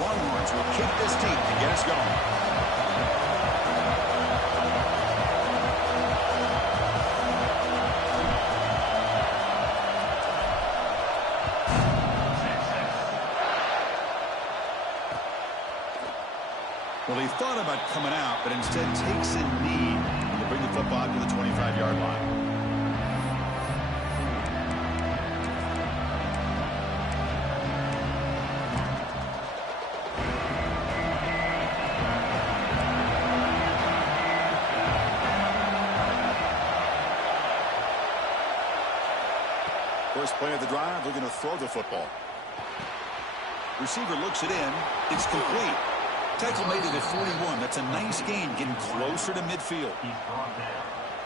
Longhorns will kick this deep to get us going. Well, he thought about coming out, but instead takes a knee to bring the football to the 25-yard line. First play of the drive, they're going to throw the football. Receiver looks it in. It's complete. Tackle made it at 41. That's a nice gain, getting closer to midfield.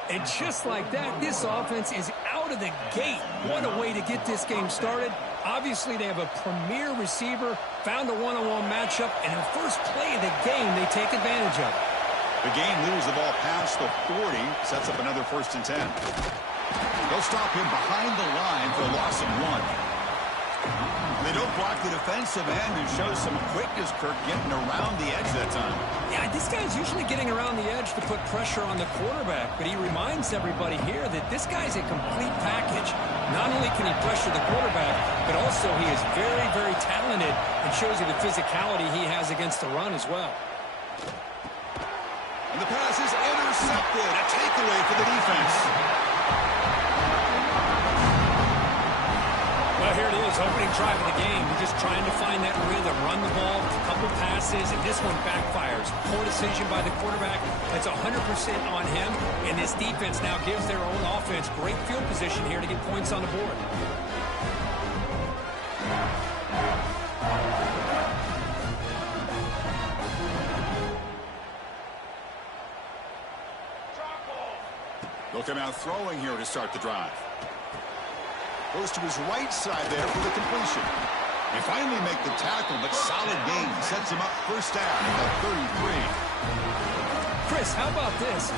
And just like that, this offense is out of the gate. What a way to get this game started. Obviously, they have a premier receiver, found a one-on-one matchup, and in the first play of the game, they take advantage of it. The game moves the ball past the 40, sets up another 1st and 10. They'll stop him behind the line for a loss of 1. They don't block the defensive end and show some quickness, Kirk, getting around the edge that time. Yeah, this guy's usually getting around the edge to put pressure on the quarterback, but he reminds everybody here that this guy's a complete package. Not only can he pressure the quarterback, but also he is very, very talented and shows you the physicality he has against the run as well. And the pass is intercepted. A takeaway for the defense. Well, here it is, opening drive of the game. We're just trying to find that rhythm, run the ball, a couple passes, and this one backfires. Poor decision by the quarterback. That's 100% on him, and this defense now gives their own offense great field position here to get points on the board. They'll come out throwing here to start the drive. Goes to his right side there for the completion. They finally make the tackle, but solid gain. Sets him up first down at the 33. Chris, how about this?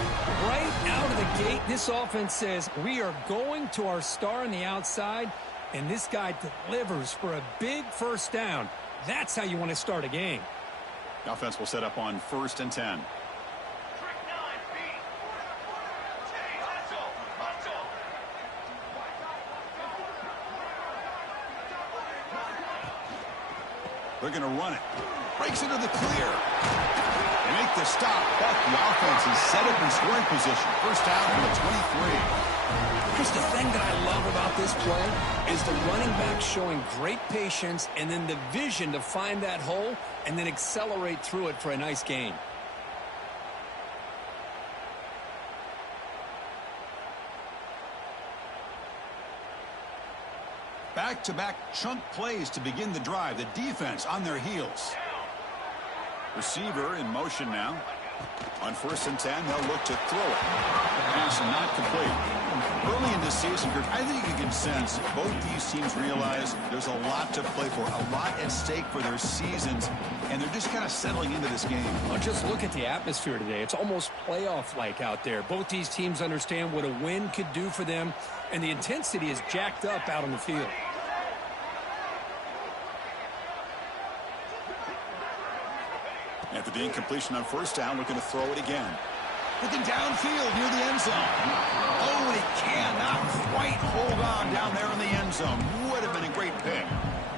Right out of the gate, this offense says, we are going to our star on the outside, and this guy delivers for a big first down. That's how you want to start a game. The offense will set up on 1st and 10. They're going to run it. Breaks into the clear. They make the stop, but the offense is set up in scoring position. First down from the 23. Just the thing that I love about this play is the running back showing great patience and then the vision to find that hole and then accelerate through it for a nice gain. Back-to-back chunk plays to begin the drive. The defense on their heels. Receiver in motion now. On 1st and 10, they'll look to throw it. Pass not complete. Early in the season, I think you can sense both these teams realize there's a lot to play for, a lot at stake for their seasons, and they're just kind of settling into this game. Well, just look at the atmosphere today. It's almost playoff-like out there. Both these teams understand what a win could do for them, and the intensity is jacked up out on the field. After the incompletion on first down, looking to throw it again. Looking downfield near the end zone. Oh, and he cannot quite hold on down there in the end zone. Would have been a great pick.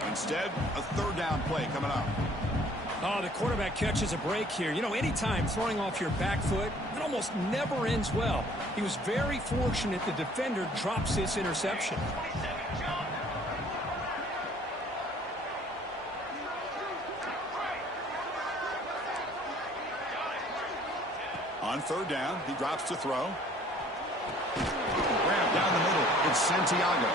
Instead, a 3rd down play coming up. Oh, the quarterback catches a break here. You know, anytime throwing off your back foot, it almost never ends well. He was very fortunate the defender drops this interception. On 3rd down, he drops to throw. Grab down the middle. It's Santiago.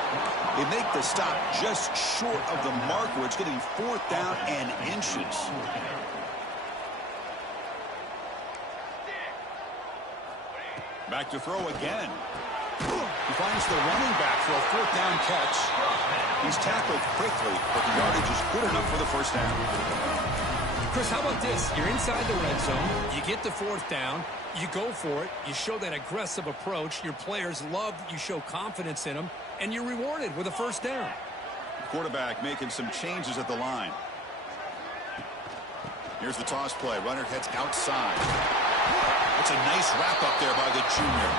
They make the stop just short of the marker. It's getting 4th down and inches. Back to throw again. He finds the running back for a 4th down catch. He's tackled quickly, but the yardage is good enough for the first down. Chris, how about this? You're inside the red zone. You get the 4th down. You go for it. You show that aggressive approach. Your players love that you show confidence in them. And you're rewarded with a 1st down. Quarterback making some changes at the line. Here's the toss play. Runner heads outside. It's a nice wrap up there by the junior.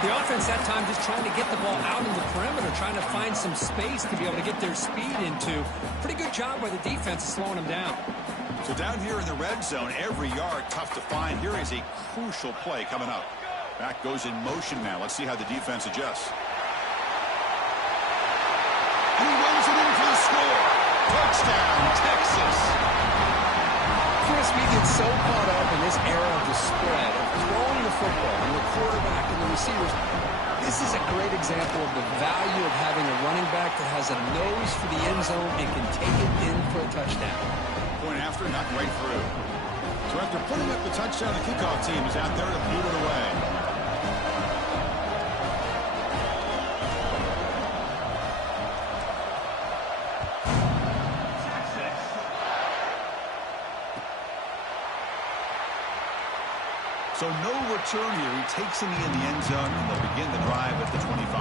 The offense that time just trying to get the ball out in the perimeter, trying to find some space to be able to get their speed into. Pretty good job by the defense of slowing them down. So down here in the red zone, every yard tough to find. Here is a crucial play coming up. Back goes in motion now. Let's see how the defense adjusts. And he runs it in for the score. Touchdown, Texas. Chris, we get so caught up in this era of the spread, of throwing the football and the quarterback and the receivers. This is a great example of the value of having a running back that has a nose for the end zone and can take it in for a touchdown. Point after, not right through. So after putting up the touchdown, the kickoff team is out there to boot it away. So no return here. He takes him in the end zone, and they'll begin the drive at the 25.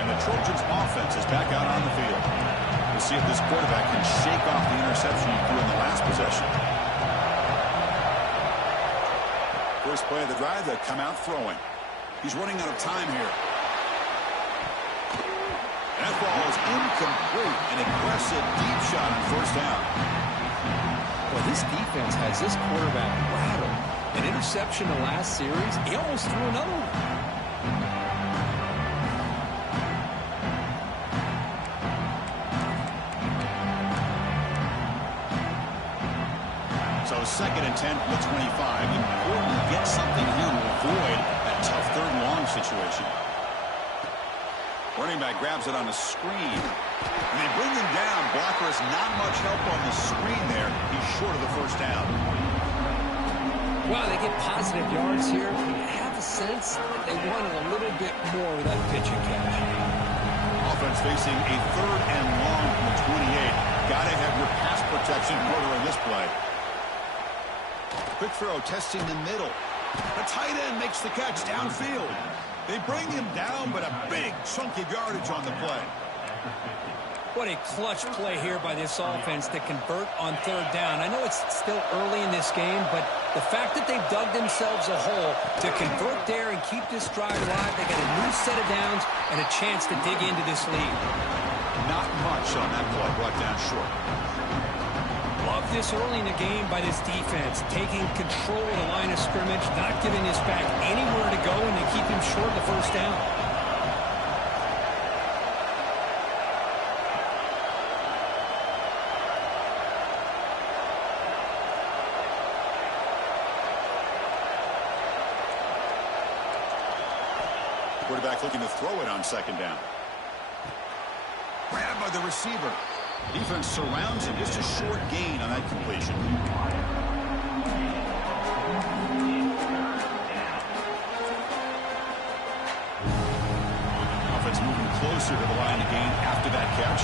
And the Trojans' offense is back out on the field. We'll see if this quarterback can shake off the interception he threw in the last possession. First play of the drive, they'll come out throwing. He's running out of time here. That ball is incomplete. An aggressive deep shot on 1st down. Well, this defense has this quarterback rattled. An interception the last series. He almost threw another one. So 2nd and 10 from the 25. Important to get something here to avoid that tough 3rd and long situation. Running back grabs it on a screen. And they bring him down. Blocker has not much help on the screen there. He's short of the 1st down. Well, they get positive yards here. You have a sense that they wanted a little bit more with that pitch and catch. Offense facing a 3rd and long from the 28. Got to have your pass protection in order in this play. Quick throw, testing the middle. The tight end makes the catch downfield. They bring him down, but a big chunk of yardage on the play. What a clutch play here by this offense to convert on 3rd down. I know it's still early in this game, but the fact that they've dug themselves a hole to convert there and keep this drive alive, they got a new set of downs and a chance to dig into this lead. Not much on that play, brought down short. Love this early in the game by this defense, taking control of the line of scrimmage, not giving this back anywhere to go, and they keep him short of the 1st down. Quarterback looking to throw it on 2nd down. Grabbed by the receiver. Defense surrounds him. Just a short gain on that completion. Offense moving closer to the line of gain after that catch.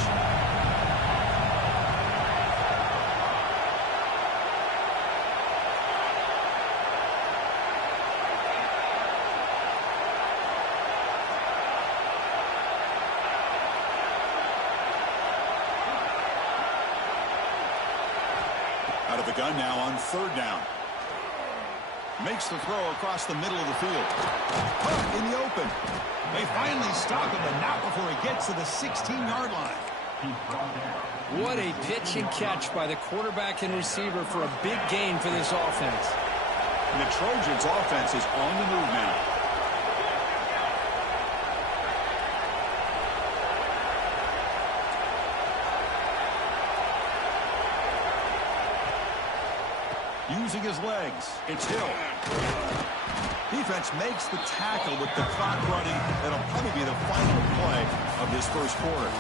Out of the gun now on 3rd down. Makes the throw across the middle of the field. Up in the open. They finally stop him, but not before he gets to the 16-yard line. What a pitch and catch by the quarterback and receiver for a big gain for this offense. And the Trojans' offense is on the move now. Using his legs, it's Hill. Defense makes the tackle with the clock running. That'll probably be the final play of this 1st quarter.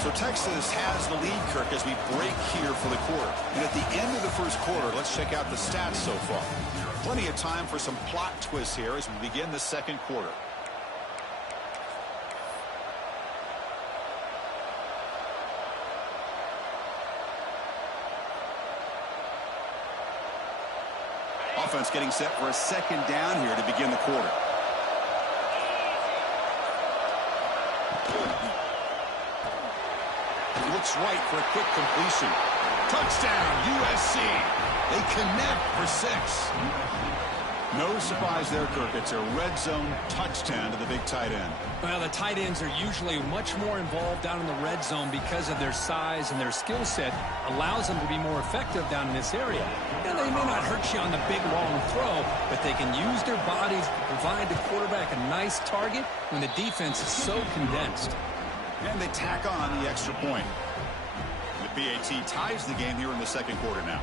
So Texas has the lead, Kirk, as we break here for the quarter. And at the end of the 1st quarter, let's check out the stats so far. Plenty of time for some plot twists here as we begin the 2nd quarter. Offense getting set for a second down here to begin the quarter. Looks right for a quick completion. Touchdown, USC. They connect for 6. No surprise there, Kirk. It's a red zone touchdown to the big tight end. Well, the tight ends are usually much more involved down in the red zone because of their size, and their skill set allows them to be more effective down in this area. Now, they may not hurt you on the big, long throw, but they can use their bodies to provide the quarterback a nice target when the defense is so condensed. And they tack on the extra point. The PAT ties the game here in the second quarter now.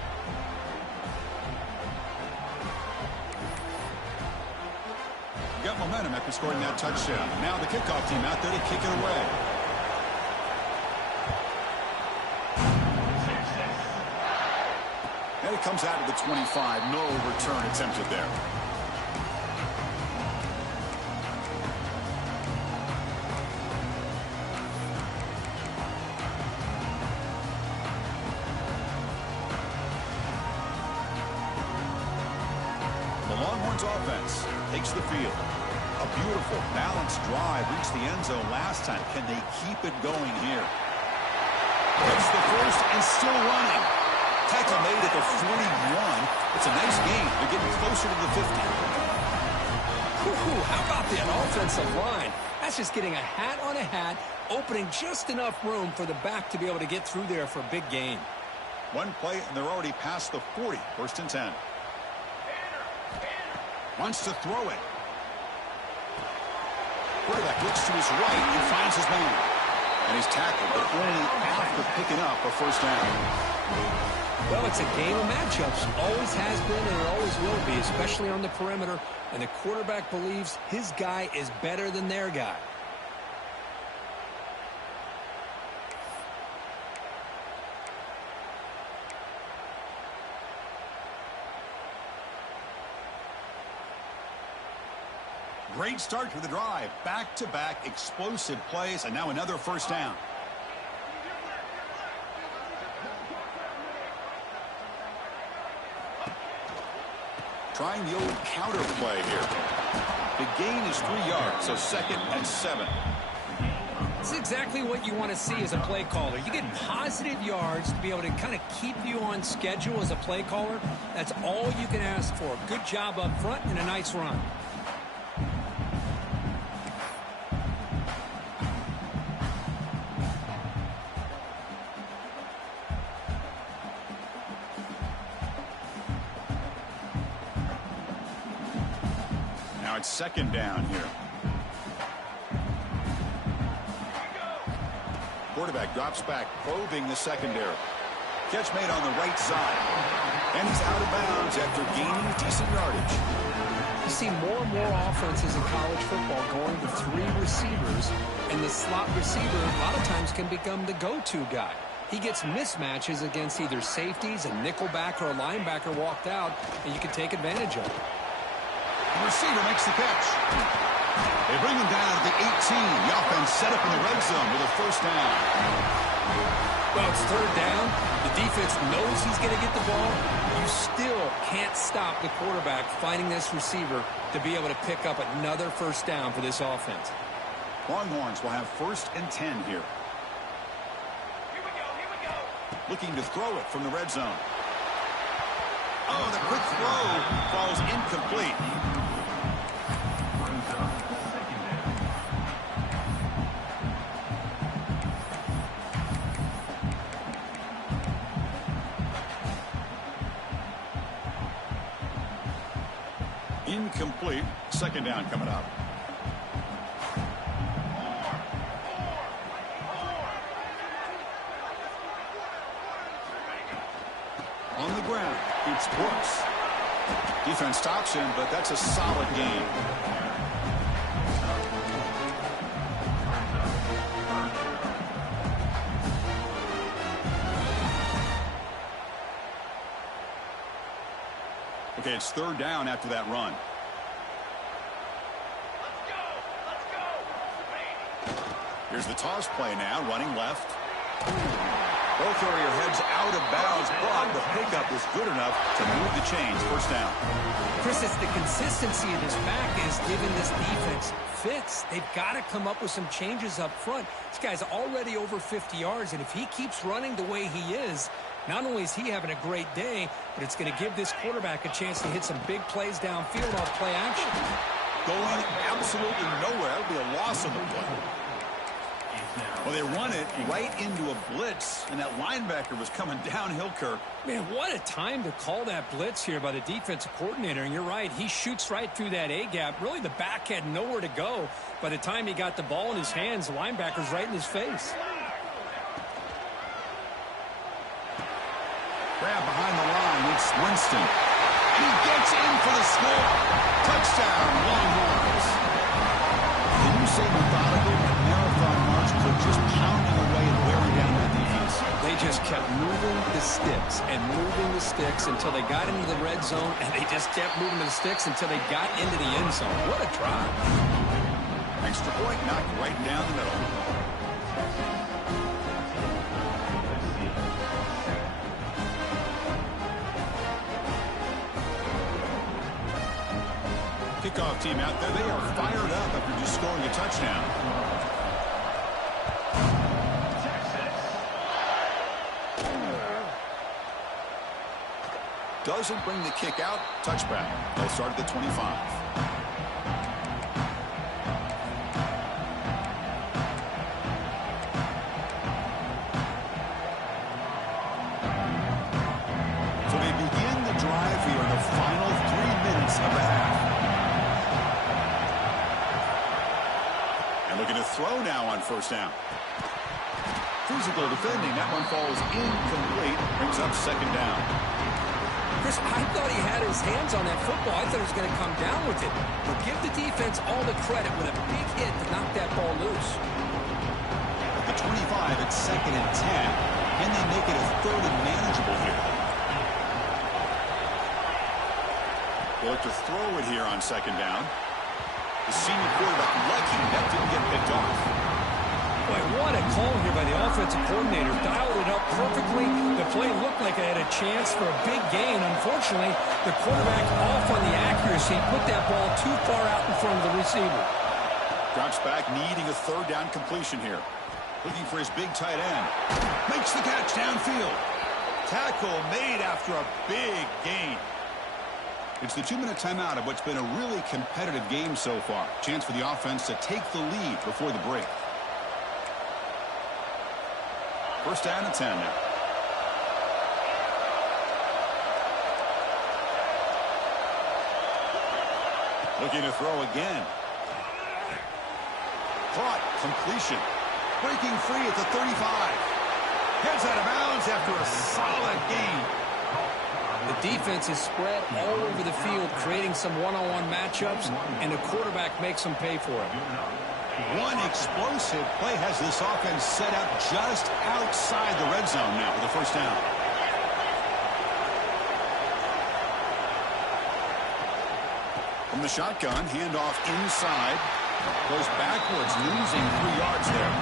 Got momentum after scoring that touchdown. Now the kickoff team out there to kick it away. And it comes out of the 25. No return attempted there. The Longhorns offense takes the field. A beautiful, balanced drive reached the end zone last time. Can they keep it going here? It's the first and still running. Tackle made at the 41. It's a nice gain. They're getting closer to the 50. How about that offensive line? That's just getting a hat on a hat, opening just enough room for the back to be able to get through there for a big gain. One play, and they're already past the 40. First and 10. Wants to throw it. Quarterback looks to his right and finds his man. And he's tackled, but only after picking up a first down. Well, it's a game of matchups. Always has been and it always will be, especially on the perimeter. And the quarterback believes his guy is better than their guy. Great start to the drive. Back-to-back explosive plays, and now another first down. Trying the old counter play here. The gain is 3 yards, so second and 7. This is exactly what you want to see as a play caller. You get positive yards to be able to kind of keep you on schedule as a play caller. That's all you can ask for. Good job up front and a nice run. Now it's second down here. Quarterback drops back, probing the secondary. Catch made on the right side. And he's out of bounds after gaining decent yardage. You see more and more offenses in college football going to 3 receivers, and the slot receiver a lot of times can become the go-to guy. He gets mismatches against either safeties, a nickelback, or a linebacker walked out, and you can take advantage of it. The receiver makes the catch. They bring him down at the 18. The offense set up in the red zone with a first down. Well, it's third down. The defense knows he's going to get the ball. You still can't stop the quarterback finding this receiver to be able to pick up another first down for this offense. Longhorns will have first and 10 here. Looking to throw it from the red zone. Oh, the quick throw falls incomplete. Incomplete. Second down coming up. On the ground, it's Brooks. Defense stops him, but that's a solid game. Okay, it's third down after that run. Here's the toss play now, running left. Both area heads out of bounds, but the pickup is good enough to move the chains. First down. Chris, it's the consistency of this back is giving this defense fits. They've got to come up with some changes up front. This guy's already over 50 yards, and if he keeps running the way he is, not only is he having a great day, but it's going to give this quarterback a chance to hit some big plays downfield off play action. Going absolutely nowhere. It'll be a loss on the play. Well, they run it right into a blitz, and that linebacker was coming downhill, Kirk. Man, what a time to call that blitz here by the defensive coordinator. And you're right, he shoots right through that A-gap. Really, the back had nowhere to go. By the time he got the ball in his hands, the linebacker's right in his face. Grab behind the line. It's Winston. He gets in for the score. Touchdown, Longhorns. Can you say methodical and marathon march for just pounding away and wearing down that defense? They just kept moving the sticks and moving the sticks until they got into the red zone, and they just kept moving the sticks until they got into the end zone. What a drive. Extra point knocked right down the middle. Kickoff team out there. They are fired up after just scoring a touchdown. Doesn't bring the kick out. Touchback. They'll start at the 25. So they begin the drive here in the final 3 minutes of the half. And looking to throw now on first down. Physical defending. That one falls incomplete. Brings up second down. Chris, I thought he had his hands on that football. I thought he was going to come down with it. But give the defense all the credit with a big hit to knock that ball loose. At the 25, it's 2nd and 10. Can they make it a 3rd and manageable here? They look to throw it here on 2nd down. The senior quarterback lucky that didn't get picked off. Boy, what a call here by the offensive coordinator. Dialed it up perfectly. The play looked like it had a chance for a big gain. Unfortunately, the quarterback off on the accuracy, put that ball too far out in front of the receiver. Drops back, needing a 3rd down completion here. Looking for his big tight end. Makes the catch downfield. Tackle made after a big gain. It's the 2-minute timeout of what's been a really competitive game so far. Chance for the offense to take the lead before the break. First down and 10 now. Looking to throw again. Caught. Completion. Breaking free at the 35. Gets out of bounds after a solid gain. The defense is spread all over the field, creating some one-on-one matchups, and the quarterback makes them pay for it. One explosive play has this offense set up just outside the red zone now for the first down. From the shotgun, handoff inside. Goes backwards, losing 3 yards there.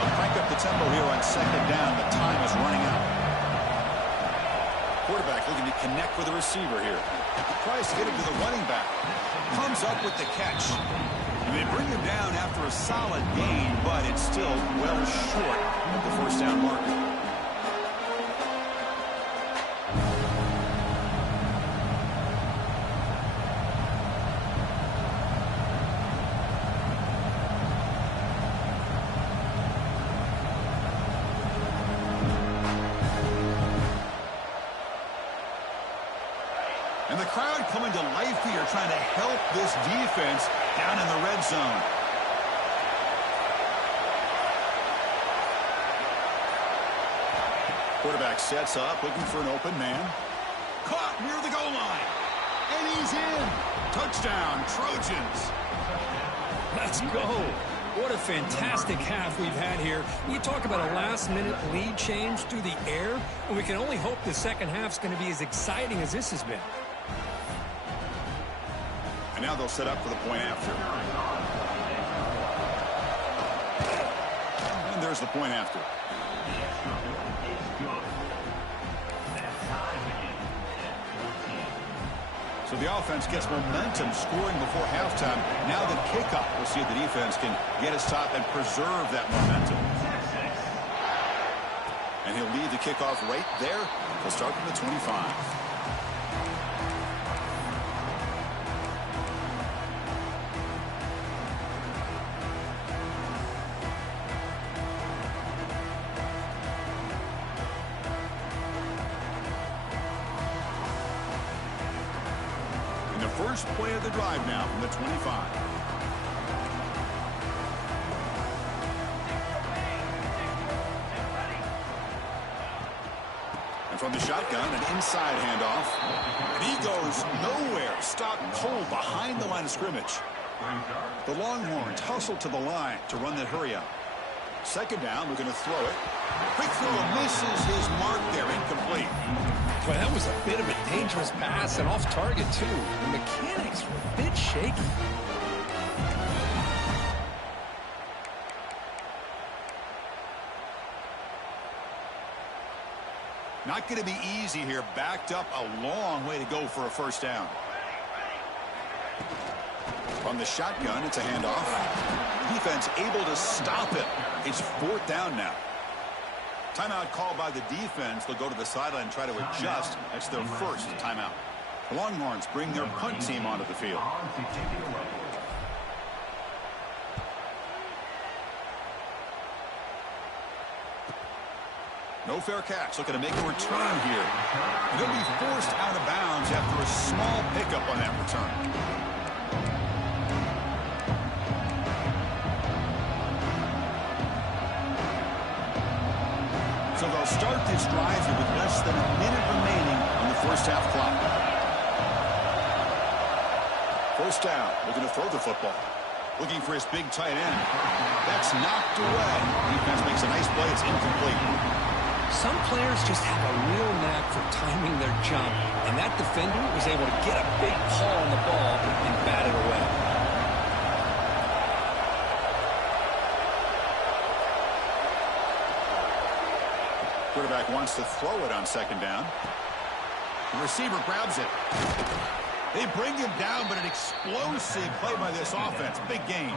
They'll crank up the tempo here on 2nd down. The time is running out. Quarterback looking to connect with the receiver here. Tries to get it to the running back. Comes up with the catch. And they bring him down after a solid gain, but it's still well short of the first down marker. And the crowd coming to life here, trying to help this defense down in the red zone. Quarterback sets up, looking for an open man. Caught near the goal line. And he's in. Touchdown, Trojans. Let's go. What a fantastic half we've had here. You talk about a last-minute lead change through the air, and we can only hope the second half's going to be as exciting as this has been. And now they'll set up for the point after. And there's the point after. So the offense gets momentum scoring before halftime. Now the kickoff. We'll see if the defense can get his top and preserve that momentum. And he'll lead the kickoff right there. He'll start from the 25. First play of the drive now from the 25. And from the shotgun, an inside handoff. And he goes nowhere. Stopped cold behind the line of scrimmage. The Longhorns hustle to the line to run that hurry up. Second down, we're going to throw it. Quick throw, misses his mark there, incomplete. Well, that was a bit of a dangerous pass and off target, too. The mechanics were a bit shaky. Not going to be easy here. Backed up a long way to go for a first down. From the shotgun, it's a handoff. Defense able to stop it. It's fourth down now. Timeout called by the defense. They'll go to the sideline and try to adjust. That's their first timeout. The Longhorns bring their punt team onto the field. No fair catch. Looking to make a return here. They'll be forced out of bounds after a small pickup on that return. So they'll start this drive here with less than a minute remaining on the first half clock. First down, looking to throw the football. Looking for his big tight end. That's knocked away. Defense makes a nice play. It's incomplete. Some players just have a real knack for timing their jump, and that defender was able to get a big paw on the ball and bat it away. Quarterback wants to throw it on second down. The receiver grabs it. They bring him down, but an explosive play by this offense. Big gain.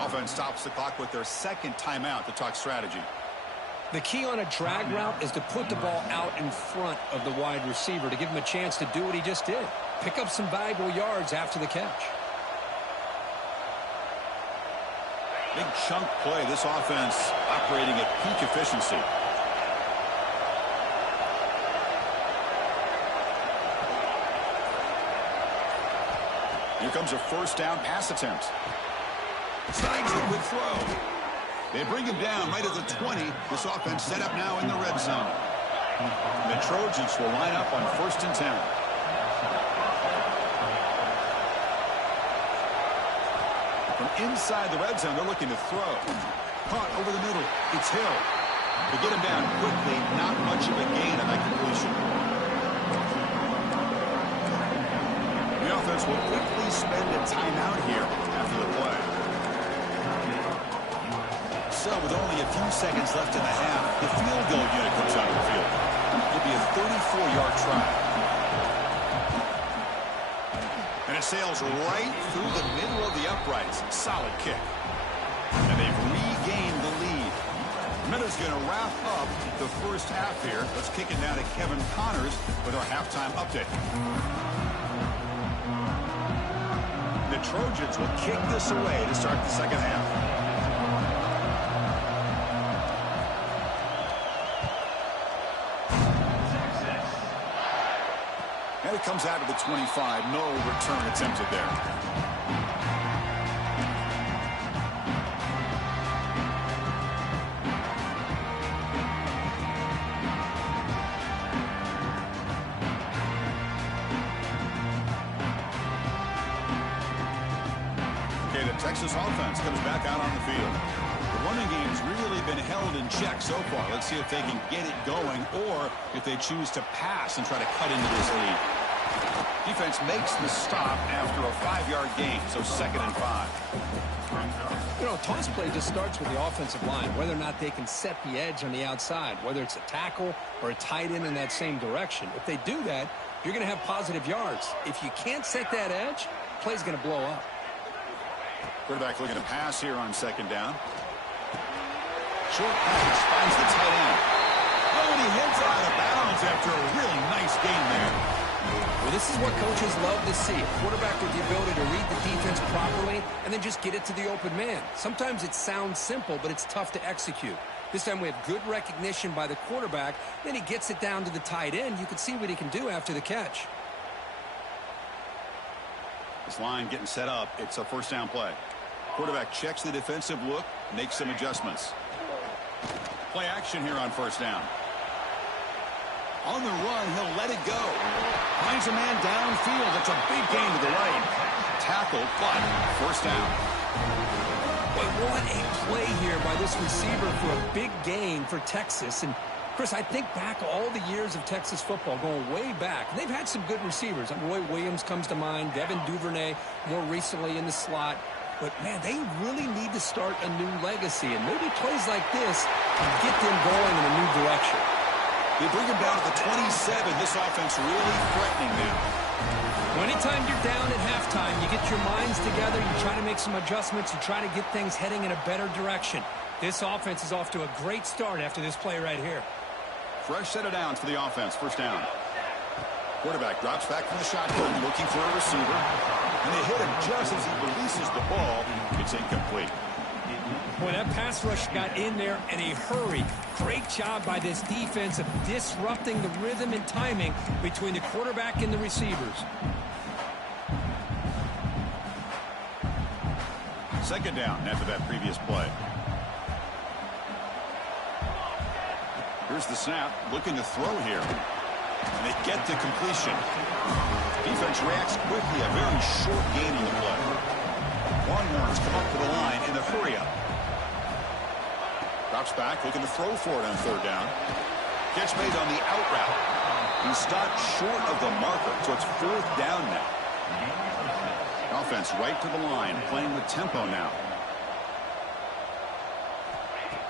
Offense stops the clock with their second timeout to talk strategy. The key on a drag route is to put the ball out in front of the wide receiver to give him a chance to do what he just did. Pick up some valuable yards after the catch. Big chunk play. This offense operating at peak efficiency. Here comes a first down pass attempt. Snags a quick throw. They bring him down right at the 20. This offense set up now in the red zone. The Trojans will line up on 1st and 10. From inside the red zone, they're looking to throw. Caught over the middle. It's Hill. They get him down quickly. Not much of a gain on that completion. The offense will quickly spend a timeout here after the play. So with only a few seconds left in the half, the field goal unit comes out of the field. It'll be a 34-yard try. And it sails right through the middle of the uprights. Solid kick. And they've regained the lead. Minutes going to wrap up the first half here. Let's kick it now to Kevin Connors with our halftime update. The Trojans will kick this away to start the second half. And it comes out of the 25. No return attempted there. Texas offense comes back out on the field. The running game's really been held in check so far. Let's see if they can get it going or if they choose to pass and try to cut into this lead. Defense defense makes the stop after a 5-yard gain, so 2nd and 5. You know, toss play just starts with the offensive line, whether or not they can set the edge on the outside, whether it's a tackle or a tight end in that same direction. If they do that, you're going to have positive yards. If you can't set that edge, play's going to blow up. Quarterback looking to pass here on 2nd down. Short pass finds the tight end. Oh, and he heads out of bounds after a really nice gain there. Well, this is what coaches love to see. A quarterback with the ability to read the defense properly and then just get it to the open man. Sometimes it sounds simple, but it's tough to execute. This time we have good recognition by the quarterback. Then he gets it down to the tight end. You can see what he can do after the catch. This line getting set up. It's a 1st down play. Quarterback checks the defensive look, makes some adjustments. Play action here on 1st down. On the run, he'll let it go. Finds a man downfield. It's a big gain to the right. Tackle, but 1st down. But what a play here by this receiver for a big gain for Texas. And, Chris, I think back all the years of Texas football, going way back. And they've had some good receivers. Roy Williams comes to mind, Devin Duvernay more recently in the slot. But, man, they really need to start a new legacy. And maybe plays like this can get them going in a new direction. They bring him down to the 27. This offense really threatening them. Well, anytime you're down at halftime, you get your minds together, you try to make some adjustments, you try to get things heading in a better direction. This offense is off to a great start after this play right here. Fresh set of downs for the offense. 1st down. Quarterback drops back from the shotgun, looking for a receiver. And they hit him just as he releases the ball. It's incomplete. Boy, that pass rush got in there in a hurry. Great job by this defense of disrupting the rhythm and timing between the quarterback and the receivers. 2nd down after that previous play. Here's the snap, looking to throw here. And they get the completion. Defense reacts quickly, a very short gain on the play. Longhorns come up to the line in a hurry-up. Drops back, looking to throw for it on 3rd down. Catch made on the out route. He stopped short of the marker, so it's 4th down now. Offense right to the line, playing with tempo now.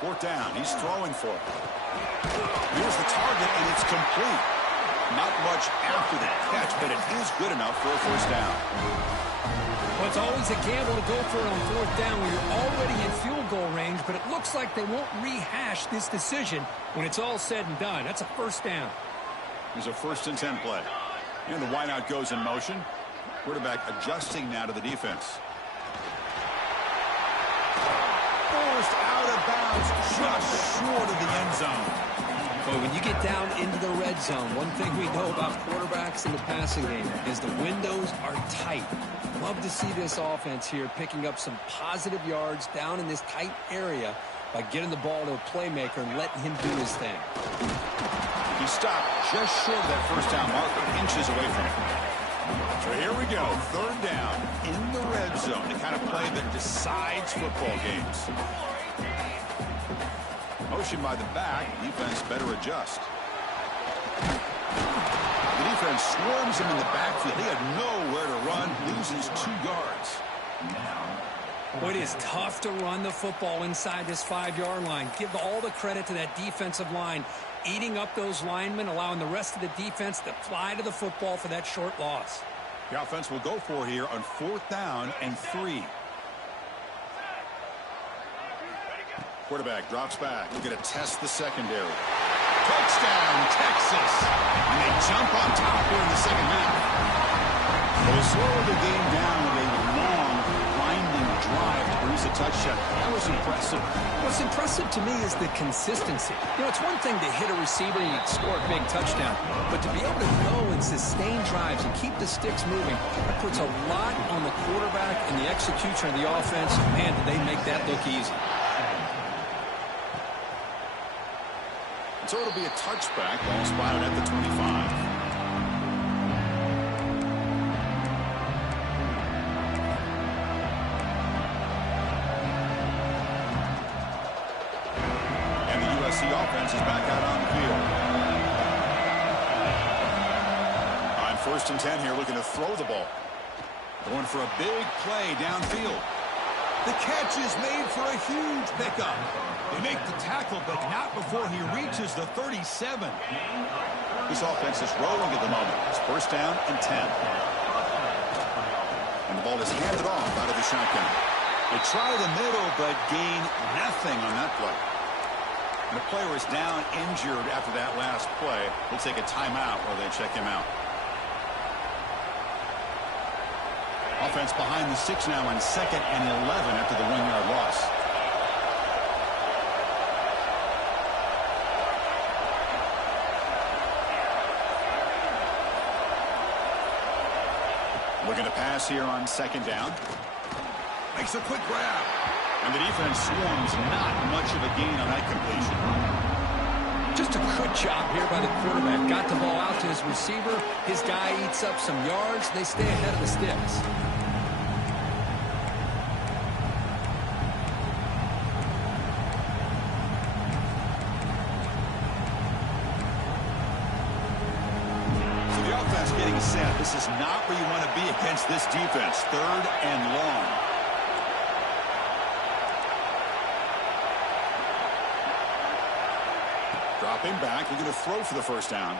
4th down, he's throwing for it. Here's the target, and it's complete. Not much after the catch, but it is good enough for a 1st down. Well, it's always a gamble to go for it on 4th down when you're already in field goal range, but it looks like they won't rehash this decision when it's all said and done. That's a 1st down. Here's a 1st and 10 play. And the wideout goes in motion. Quarterback adjusting now to the defense. Forced out of bounds, just short of the end zone. But when you get down into the red zone, one thing we know about quarterbacks in the passing game is the windows are tight. Love to see this offense here picking up some positive yards down in this tight area by getting the ball to a playmaker and letting him do his thing. He stopped just short of that 1st down marker, inches away from it. So here we go, 3rd down in the red zone, the kind of play that decides football games. Motion by the back, defense better adjust. The defense swarms him in the backfield. He had nowhere to run, loses 2 yards. Boy, it is tough to run the football inside this 5-yard line. Give all the credit to that defensive line, eating up those linemen, allowing the rest of the defense to fly to the football for that short loss. The offense will go for here on 4th down and 3. Quarterback drops back. We're going to test the secondary. Touchdown, Texas. And they jump on top here in the 2nd half. Well, they slowed the game down with a long, winding drive to produce a touchdown. That was impressive. What's impressive to me is the consistency. You know, it's one thing to hit a receiver and you score a big touchdown, but to be able to go and sustain drives and keep the sticks moving, that puts a lot on the quarterback and the execution of the offense. Man, did they make that look easy. So it'll be a touchback, ball spotted at the 25. And the USC offense is back out on the field. On First and 10 here, looking to throw the ball. Going for a big play downfield. The catch is made for a huge pickup. They make the tackle, but not before he reaches the 37. This offense is rolling at the moment. It's first down and 10. And the ball is handed off out of the shotgun. They try the middle, but gain nothing on that play. And the player is down injured after that last play. We'll take a timeout while they check him out. Offense behind the 6 now on 2nd and 11 after the 1-yard loss. Looking to pass here on 2nd down. Makes a quick grab. And the defense swarms, not much of a gain on that completion. Just a good job here by the quarterback. Got the ball out to his receiver. His guy eats up some yards. They stay ahead of the sticks. So the offense getting set. This is not where you want to be against this defense. 3rd and long. Dropping back, looking to throw for the first down.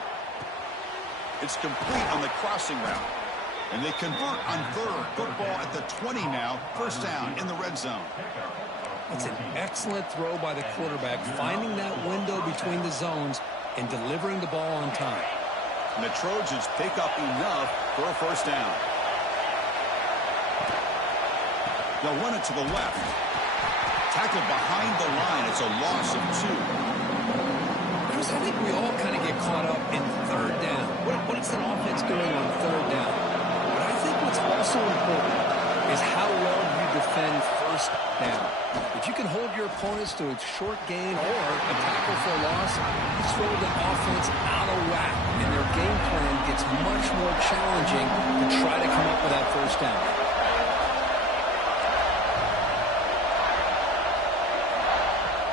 It's complete on the crossing route. And they convert on 3rd. Football at the 20 now. First down in the red zone. It's an excellent throw by the quarterback, finding that window between the zones and delivering the ball on time. And the Trojans pick up enough for a first down. They'll run it to the left. Tackled behind the line. It's a loss of 2. I think we all kind of get caught up in 3rd down. What is an offense doing on 3rd down? But I think what's also important is how well you defend 1st down. If you can hold your opponents to a short gain or a tackle for a loss, you throw the offense out of whack, and their game plan gets much more challenging to try to come up with that 1st down.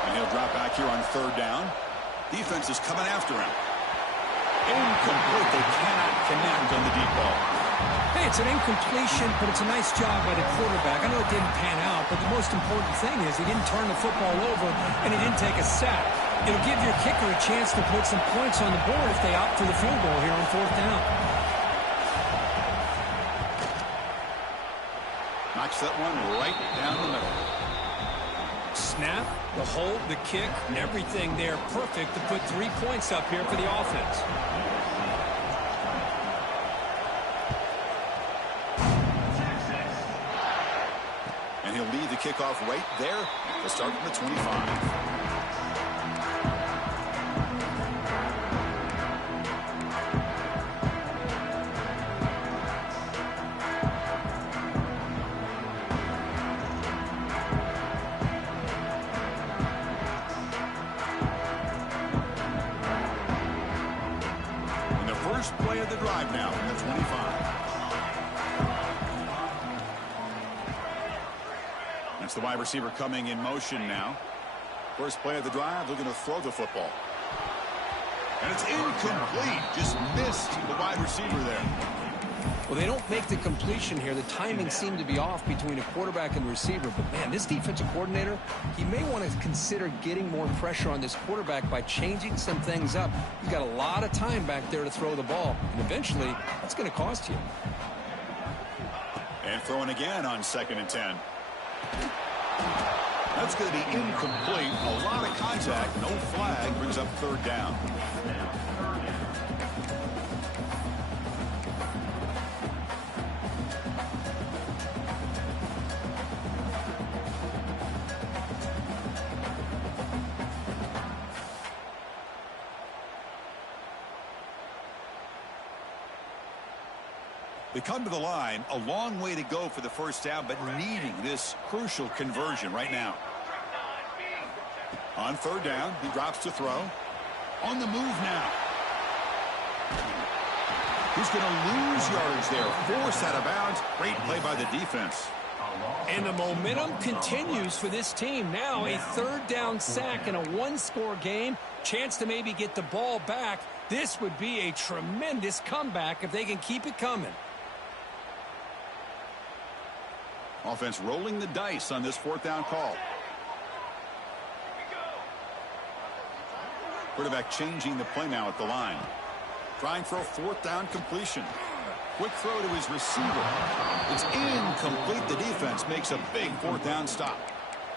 And he'll drop back here on 3rd down. Defense is coming after him. Incomplete. They cannot connect on the deep ball. Hey, it's an incompletion, but it's a nice job by the quarterback. I know it didn't pan out, but the most important thing is he didn't turn the football over and he didn't take a sack. It'll give your kicker a chance to put some points on the board if they opt for the field goal here on 4th down. Knocks that one right down the middle. Snap, the hold, the kick, and everything there perfect to put 3 points up here for the offense. And he'll lead the kickoff right there to start from the 25. Play of the drive now in the 25. That's the wide receiver coming in motion now. First play of the drive, looking to throw the football. And it's incomplete. Just missed the wide receiver there. Well, they don't make the completion here. The timing seemed to be off between a quarterback and receiver. But, man, this defensive coordinator, he may want to consider getting more pressure on this quarterback by changing some things up. He's got a lot of time back there to throw the ball. And eventually, that's going to cost you. And throwing again on 2nd and 10. That's going to be incomplete. A lot of contact. No flag. Brings up 3rd down. They come to the line, a long way to go for the first down, but needing this crucial conversion right now. On 3rd down, he drops to throw. On the move now. He's going to lose yards there. Forced out of bounds. Great play by the defense. And the momentum continues for this team. Now a 3rd down sack in a 1-score game. Chance to maybe get the ball back. This would be a tremendous comeback if they can keep it coming. Offense rolling the dice on this fourth down call. Quarterback changing the play now at the line. Trying for a fourth down completion. Quick throw to his receiver. It's incomplete. The defense makes a big fourth down stop.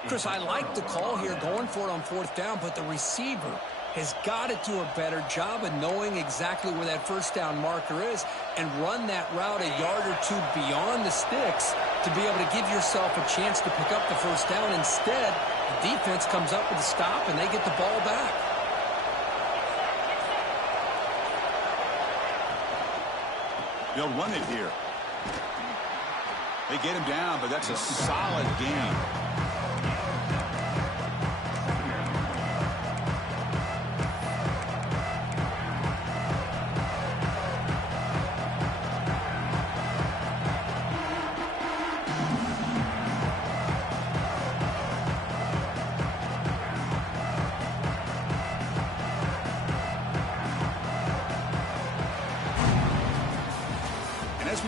Chris, I like the call here going for it on fourth down, but the receiver has got to do a better job of knowing exactly where that first down marker is and run that route a yard or two beyond the sticks to be able to give yourself a chance to pick up the first down. Instead, the defense comes up with a stop and they get the ball back. They'll run it here. They get him down, but that's a solid game.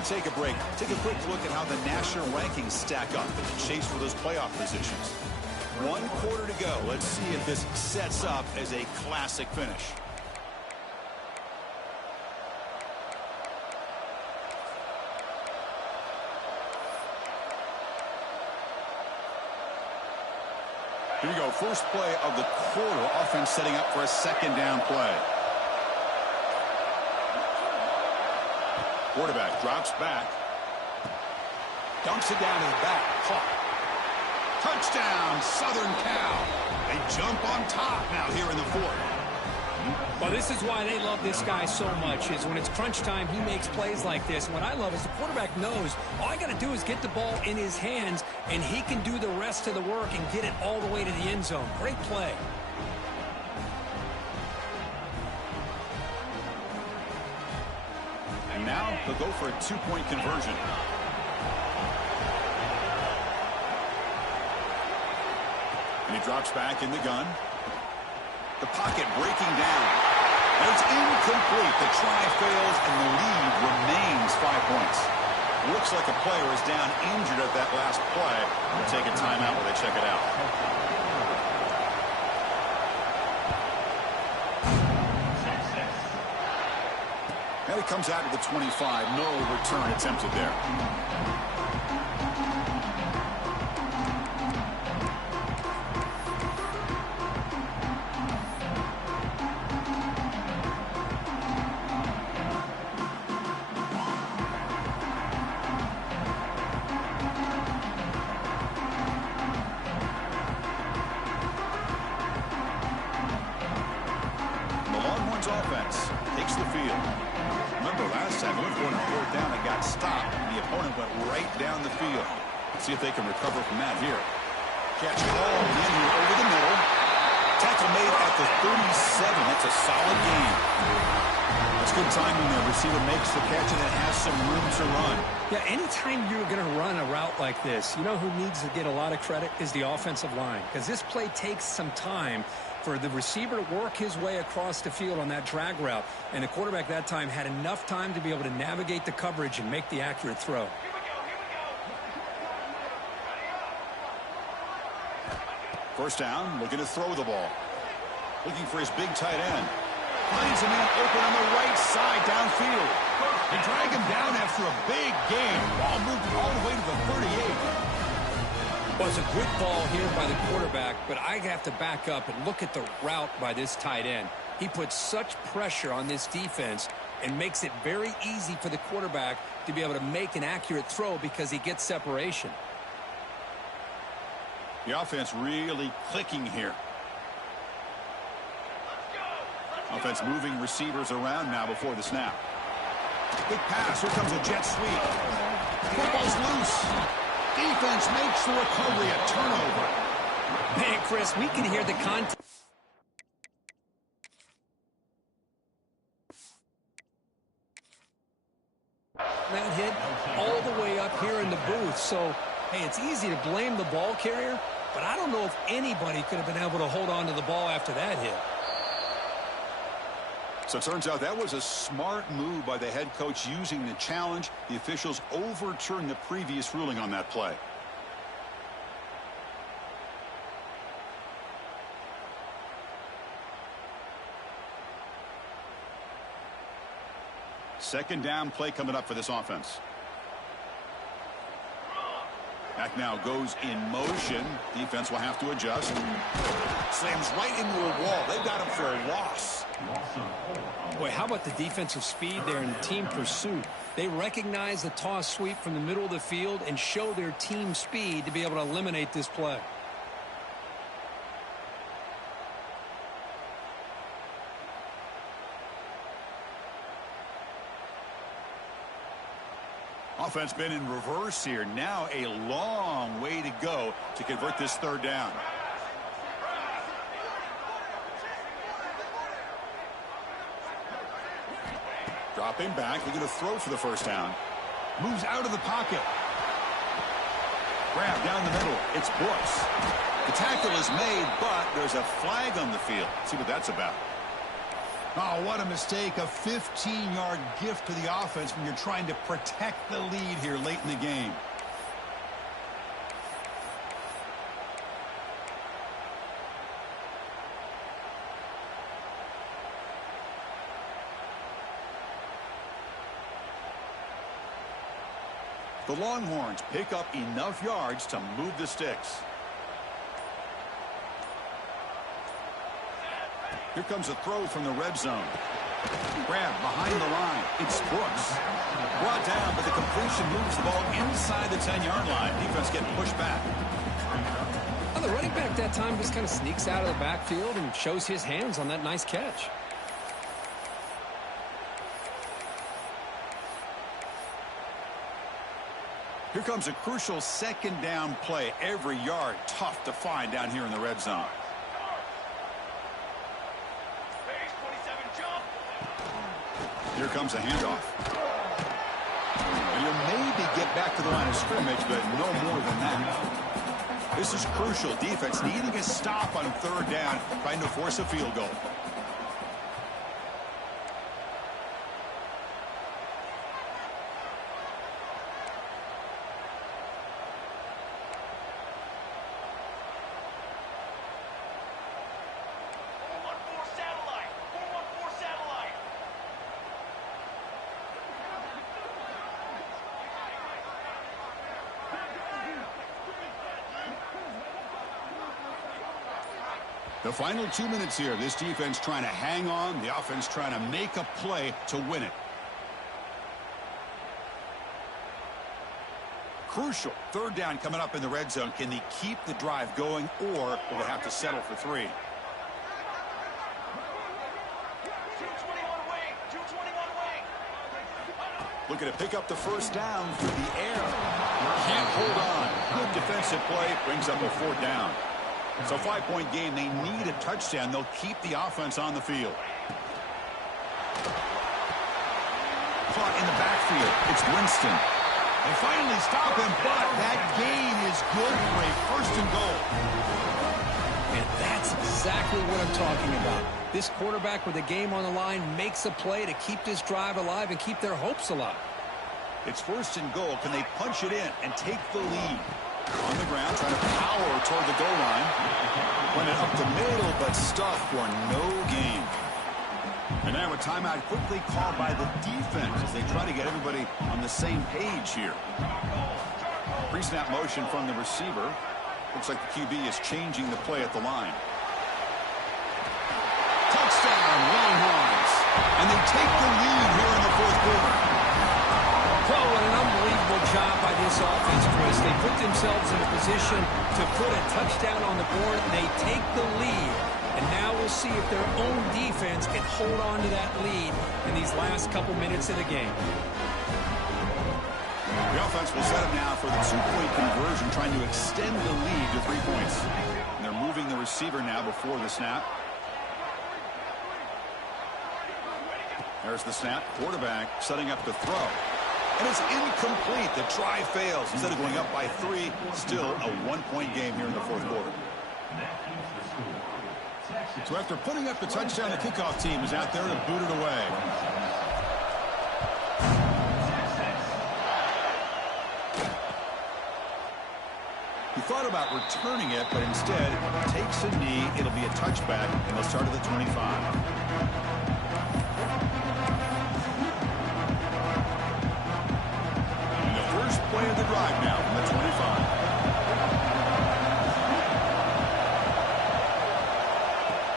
Take a break. Take a quick look at how the national rankings stack up in the chase for those playoff positions. 1 quarter to go. Let's see if this sets up as a classic finish. Here we go. First play of the quarter. Offense setting up for a second down play. Quarterback drops back. Dumps it down to the back. Caught. Touchdown, Southern Cal. They jump on top now here in the fourth. Well, this is why they love this guy so much, is when it's crunch time, he makes plays like this. What I love is the quarterback knows all I got to do is get the ball in his hands, and he can do the rest of the work and get it all the way to the end zone. Great play. And now they'll go for a 2-point conversion. And he drops back in the gun. The pocket breaking down. And it's incomplete. The try fails, and the lead remains 5 points. Looks like a player is down injured at that last play. We'll take a timeout while they check it out. Now he comes out to the 25. No return attempted there. The Longhorns offense takes the field. Remember last time, went for it on fourth down and got stopped. The opponent went right down the field. Let's see if they can recover from that here. Catch called in here over the middle. Tackle made at the 37. That's a solid game. That's good timing there. Receiver makes the catch and it has some room to run. Yeah, anytime you're going to run a route like this, you know who needs to get a lot of credit is the offensive line, because this play takes some time for the receiver to work his way across the field on that drag route, and the quarterback that time had enough time to be able to navigate the coverage and make the accurate throw. First down, looking to throw the ball. Looking for his big tight end. Finds a man open on the right side downfield. They drag him down after a big gain. Ball moved all the way to the 38. Well, it's a good ball here by the quarterback, but I have to back up and look at the route by this tight end. He puts such pressure on this defense and makes it very easy for the quarterback to be able to make an accurate throw because he gets separation. The offense really clicking here. Offense moving receivers around now before the snap. Big pass. Here comes a jet sweep. Football's loose. Defense makes the recovery, a turnover. Man, Chris, we can hear the contact. That hit all the way up here in the booth. So, hey, it's easy to blame the ball carrier, but I don't know if anybody could have been able to hold on to the ball after that hit. So it turns out that was a smart move by the head coach using the challenge. The officials overturned the previous ruling on that play. Second down play coming up for this offense. Back now goes in motion. Defense will have to adjust. Slams right into a wall. They've got him for a loss. Boy, how about the defensive speed there in team pursuit? They recognize the toss sweep from the middle of the field and show their team speed to be able to eliminate this play. Offense been in reverse here. Now a long way to go to convert this third down. Dropping back, looking to throw for the first down. Moves out of the pocket. Grab down the middle. It's Brooks. The tackle is made, but there's a flag on the field. Let's see what that's about. Oh, what a mistake. A 15-yard gift to the offense when you're trying to protect the lead here late in the game. The Longhorns pick up enough yards to move the sticks. Here comes a throw from the red zone. Grab behind the line. It's Brooks. Brought down, but the completion moves the ball inside the 10-yard line. Defense getting pushed back. Well, the running back that time just kind of sneaks out of the backfield and shows his hands on that nice catch. Here comes a crucial second down play. Every yard tough to find down here in the red zone. Here comes a handoff. And he'll maybe get back to the line of scrimmage, but no more than that. This is crucial. Defense needing a stop on third down, trying to force a field goal. The final 2 minutes here. This defense trying to hang on. The offense trying to make a play to win it. Crucial. Third down coming up in the red zone. Can they keep the drive going, or will they have to settle for 3? Looking to pick up the first down through the air. Can't hold on. Good defensive play. Brings up a fourth down. So 5-point game, they need a touchdown. They'll keep the offense on the field. Caught in the backfield. It's Winston. They finally stop him, but that gain is good for a first and goal. And that's exactly what I'm talking about. This quarterback with the game on the line makes a play to keep this drive alive and keep their hopes alive. It's first and goal. Can they punch it in and take the lead? On the ground, trying to power toward the goal line. Went it up the middle, but stuffed for no gain. And now a timeout quickly called by the defense as they try to get everybody on the same page here. Pre-snap motion from the receiver. Looks like the QB is changing the play at the line. Touchdown, Longhorns. And they take the lead here in the fourth quarter. Well, what an unbelievable job by this offense, Chris. They put themselves in a position to put a touchdown on the board. They take the lead. And now we'll see if their own defense can hold on to that lead in these last couple minutes of the game. The offense will set up now for the two-point conversion, trying to extend the lead to 3 points. And they're moving the receiver now before the snap. There's the snap. Quarterback setting up the throw. And it's incomplete. The try fails. Instead of going up by 3, still a 1-point game here in the fourth quarter. So after putting up the touchdown, the kickoff team is out there to boot it away. He thought about returning it, but instead takes a knee. It'll be a touchback, and they'll start at the 25. And the first play of the drive now from the 25.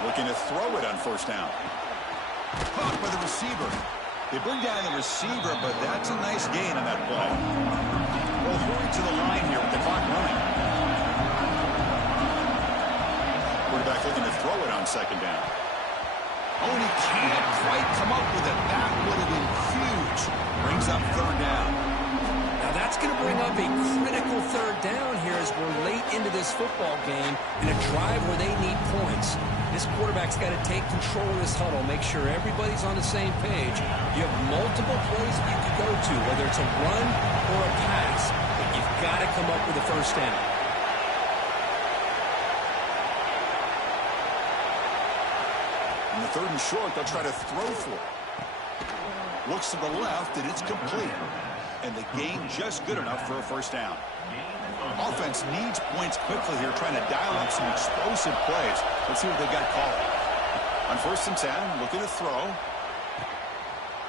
Looking to throw it on first down. Caught by the receiver. They bring down the receiver, but that's a nice gain on that play. We'll hurry to the line here with the clock running. Quarterback looking to throw it on second down. Oh, and he can't quite come up with it. That would have been huge. Brings up third down. Now that's going to bring up a critical third down here as we're late into this football game in a drive where they need points. This quarterback's got to take control of this huddle, make sure everybody's on the same page. You have multiple plays you can go to, whether it's a run or a pass, but you've got to come up with a first down. On the third and short, they'll try to throw for it. Looks to the left, and it's complete. And the gain just good enough for a first down. Offense needs points quickly here, trying to dial up some explosive plays. Let's see what they got called. On first and 10, looking to throw.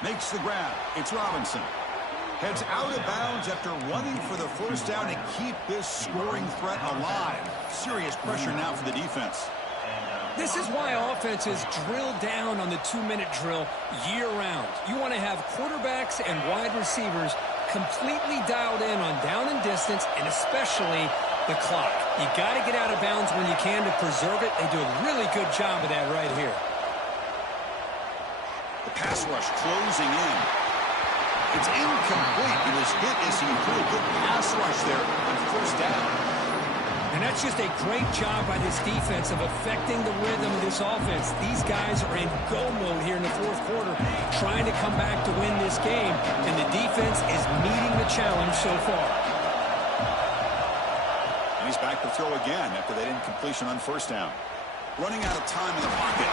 Makes the grab. It's Robinson. Heads out of bounds after running for the first down to keep this scoring threat alive. Serious pressure now for the defense. This is why offenses drill down on the 2-minute drill year-round. You want to have quarterbacks and wide receivers completely dialed in on down and distance, and especially the clock. You got to get out of bounds when you can to preserve it. They do a really good job of that right here. The pass rush closing in. It's incomplete. It was hit as he put a good pass rush there on first down. And that's just a great job by this defense of affecting the rhythm of this offense. These guys are in go mode here in the fourth quarter, trying to come back to win this game, and the defense is meeting the challenge so far. And he's back to throw again after that incompletion on first down. Running out of time in the pocket.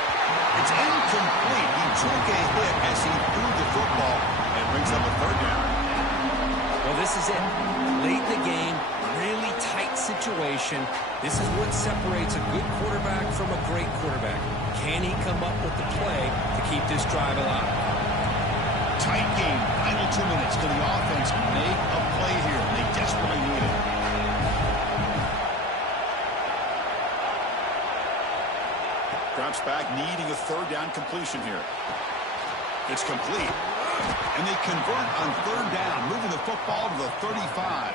It's incomplete. He took a hit as he threw the football and brings up a third down. Well, this is it. Late in the game, really tight situation. This is what separates a good quarterback from a great quarterback. Can he come up with the play to keep this drive alive? Tight game. Final 2 minutes. Can the offense make a play here? They desperately need it. Drops back, needing a third down completion here. It's complete. And they convert on third down, moving the football to the 35.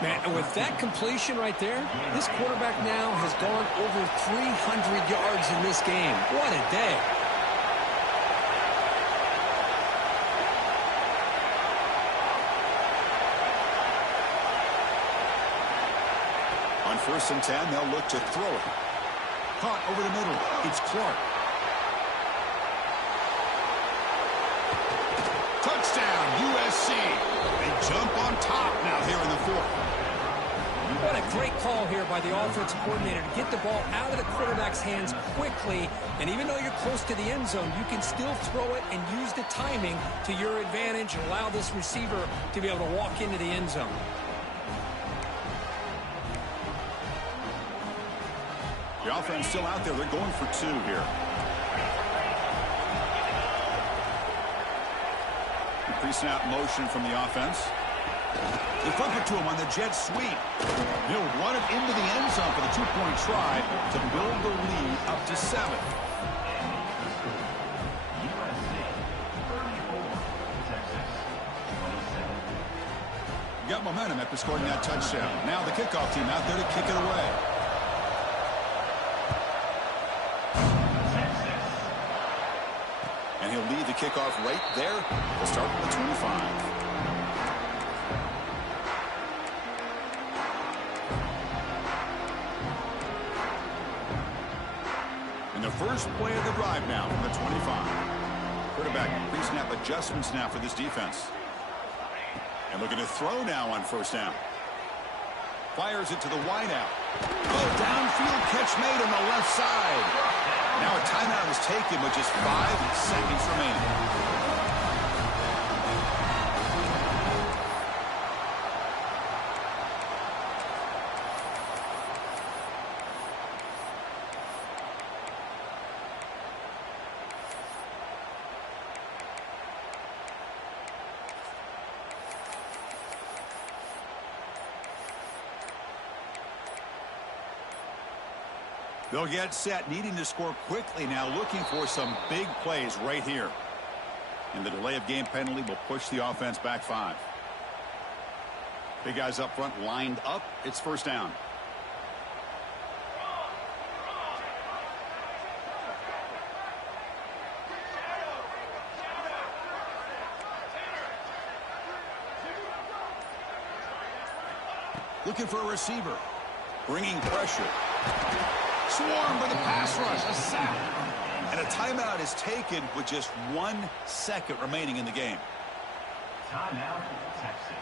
Man, and with that completion right there, this quarterback now has gone over 300 yards in this game. What a day. On first and 10, they'll look to throw it. Caught over the middle. It's Clark. Touchdown, USC. They jump on top now here in the fourth. What a great call here by the offensive coordinator to get the ball out of the quarterback's hands quickly. And even though you're close to the end zone, you can still throw it and use the timing to your advantage and allow this receiver to be able to walk into the end zone. The offense still out there. They're going for two here. Pre-snap motion from the offense. They flip it to him on the jet sweep. He'll run it into the end zone for the two-point try to build the lead up to 7. Got momentum after scoring that touchdown. Now the kickoff team out there to kick it away. And he'll lead the kickoff right there. We'll start from the 25. And the first play of the drive now from the 25. Quarterback pre-snap adjustments now for this defense. And looking to throw now on first down. Fires it to the wideout. Oh, downfield catch made on the left side. Now a timeout is taken with just 5 seconds remaining. They'll get set, needing to score quickly now, looking for some big plays right here. And the delay of game penalty will push the offense back 5. Big guys up front lined up. It's first down. Looking for a receiver. Bringing pressure. Swarm for the pass rush, a sack. And a timeout is taken with just 1 second remaining in the game. Timeout, Texas.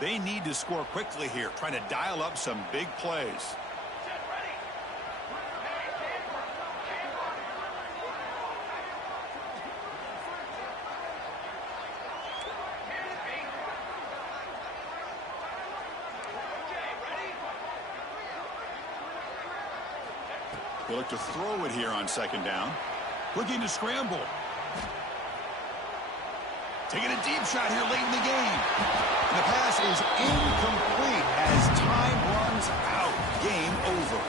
They need to score quickly here, trying to dial up some big plays. They look to throw it here on second down. Looking to scramble. Taking a deep shot here late in the game. And the pass is incomplete as time runs out. Game over.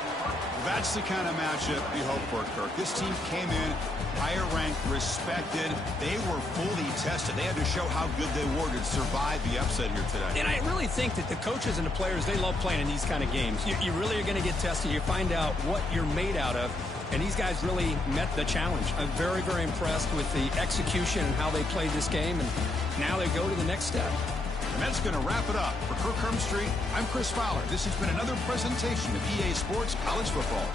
That's the kind of matchup you hope for, Kirk. This team came in higher ranked, respected. They were fully tested. They had to show how good they were to survive the upset here today. And I really think that the coaches and the players, they love playing in these kind of games. You really are going to get tested. You find out what you're made out of. And these guys really met the challenge. I'm very, very impressed with the execution and how they played this game. And now they go to the next step. And that's going to wrap it up. For Kirk Hermstreet, I'm Chris Fowler. This has been another presentation of EA Sports College Football.